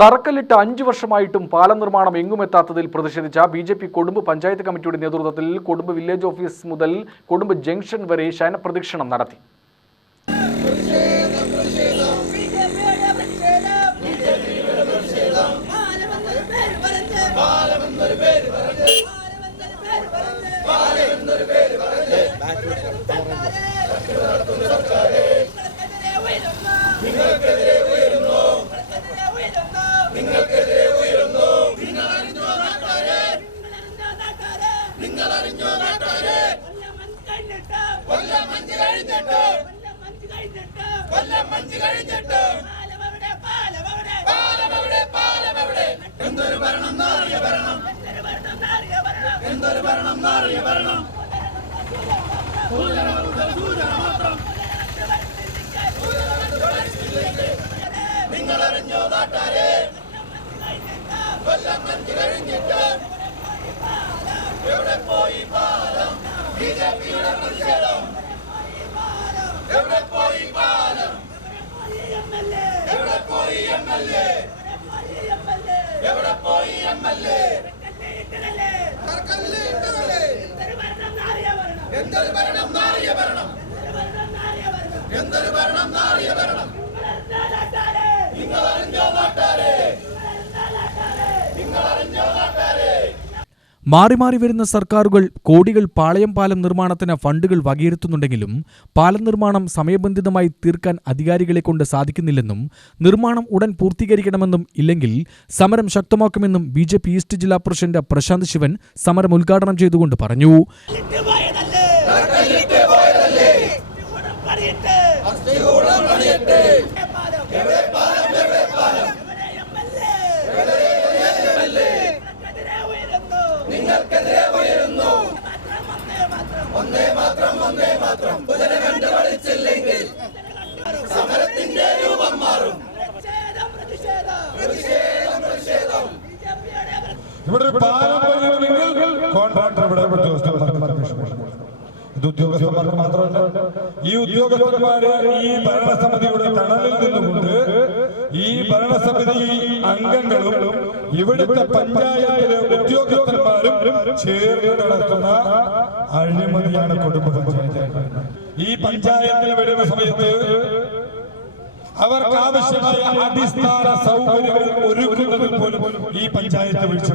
തറക്കല്ലിട്ട് 5 വർഷമായിട്ടും പാലം നിർമ്മാണം എങ്ങുമെത്താത്തതിൽ പ്രതിഷേധിച്ച ബിജെപി കൊടുമ്പ് പഞ്ചായത്ത് കമ്മിറ്റിയുടെ നേതൃത്വത്തിൽ കൊടുമ്പ് വില്ലേജ് ഓഫീസ് മുതൽ കൊടുമ്പ് ജംഗ്ഷൻ വരെ ശയനപ്രദക്ഷിണം നടത്തി. മാറി മാറി വരുന്ന സർക്കാരുകൾ കോടികൾ പാളയം പാലം നിർമ്മാണത്തിന് ഫണ്ടുകൾ വകയിരുത്തുന്നുണ്ടെങ്കിലും പാലം നിർമ്മാണം സമയബന്ധിതമായി തീർക്കാൻ അധികാരികളെ കൊണ്ട് സാധിക്കുന്നില്ലെന്നും നിർമ്മാണം ഉടൻ പൂർത്തീകരിക്കണമെന്നും ഇല്ലെങ്കിൽ സമരം ശക്തമാക്കുമെന്നും ബിജെപി ഈസ്റ്റ് ജില്ലാ പ്രസിഡന്റ് പ്രശാന്ത് ശിവൻ സമരം ഉദ്ഘാടനം ചെയ്തുകൊണ്ട് പറഞ്ഞു. സമരത്തിന്റെ രൂപം മാറും. ഇവിടെ ഒരു പാലം പണിയണമെങ്കിൽ കോൺട്രാക്ടർ ഇത് ഉദ്യോഗസ്ഥന്മാർക്ക് മാത്രമല്ല, ഈ ഉദ്യോഗസ്ഥന്മാര് ഈ ഭരണസമിതിയുടെ തണലിൽ നിന്നുകൊണ്ട് ഈ ഭരണസമിതി അംഗങ്ങളും ഇവിടുത്തെ പഞ്ചായത്തിലെ ഉദ്യോഗസ്ഥന്മാരും ചേർന്ന് നടത്തുന്ന അഴിമതിയാണ് കൊടുമ്പ് പഞ്ചായത്ത്. ഈ പഞ്ചായത്തിൽ വരുന്ന സമയത്ത് അവർക്ക് ആവശ്യമായ അടിസ്ഥാന സൗകര്യങ്ങൾ ഒരുക്കുന്നതിൽ പോലും ഈ പഞ്ചായത്ത് വീഴ്ച.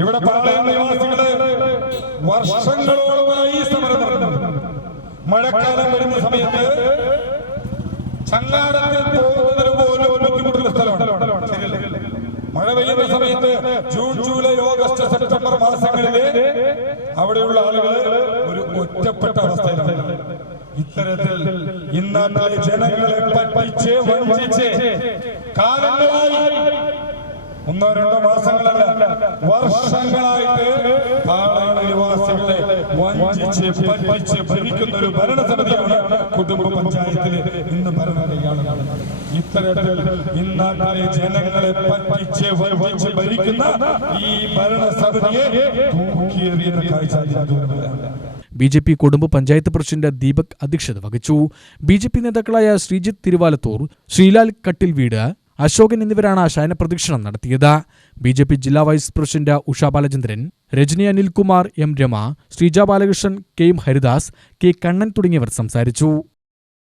ഇവിടെ പാളയം നിവാസികളെ വർഷങ്ങളോളമായി സമരം നടന്നു. മഴക്കാലം വരുന്ന സമയത്ത് ചങ്ങാടത്തിൽ പോകുന്നതിന് പോലും ബുദ്ധിമുട്ടുള്ള സ്ഥലമാണ്. മഴ പെയ്യുന്ന സമയത്ത് ജൂൺ, ജൂലൈ, ഓഗസ്റ്റ്, സെപ്റ്റംബർ മാസങ്ങളിലെ അവിടെയുള്ള ആളുകൾ ഒരു ഒറ്റപ്പെട്ട അവസ്ഥയിലാണ്. ഇത്തരത്തിൽ ഇന്നാട്ടിലെ ജനങ്ങളെ പറ്റിച്ച് വഞ്ചിച്ച് കാലങ്ങളായി, 1-2 മാസങ്ങളല്ല, വർഷങ്ങളായിട്ട് പാളയം നിവാസികളെ വഞ്ചിച്ച് പറ്റിച്ച് ഭരിക്കുന്ന ഒരു ഭരണസമിതിയാണ് കുടുംബ പഞ്ചായത്തിൽ ഇന്ന് ഭരണം കൈയാളുന്നത്. ഇത്തരത്തിൽ ഇന്നാട്ടിലെ ജനങ്ങളെ പറ്റിച്ച് വഞ്ചിച്ച് ഭരിക്കുന്ന ഈ ഭരണസമിതിയെ തൂക്കിയെറിയുന്ന കാഴ്ച ബിജെപി കൊടുമ്പ് പഞ്ചായത്ത് പ്രസിഡന്റ് ദീപക് അധ്യക്ഷത വഹിച്ചു. ബിജെപി നേതാക്കളായ ശ്രീജിത്ത് തിരുവാലത്തൂർ, ശ്രീലാൽ കട്ടിൽവീട്, അശോകൻ എന്നിവരാണ് ശയനപ്രദക്ഷിണം നടത്തിയത്. ബിജെപി ജില്ലാ vice president Usha Balachandran, Rajani Anilkumar, M Rama, Sreeja Balakrishnan, K M Haridas, K Kannan തുടങ്ങിയവർ സംസാരിച്ചു.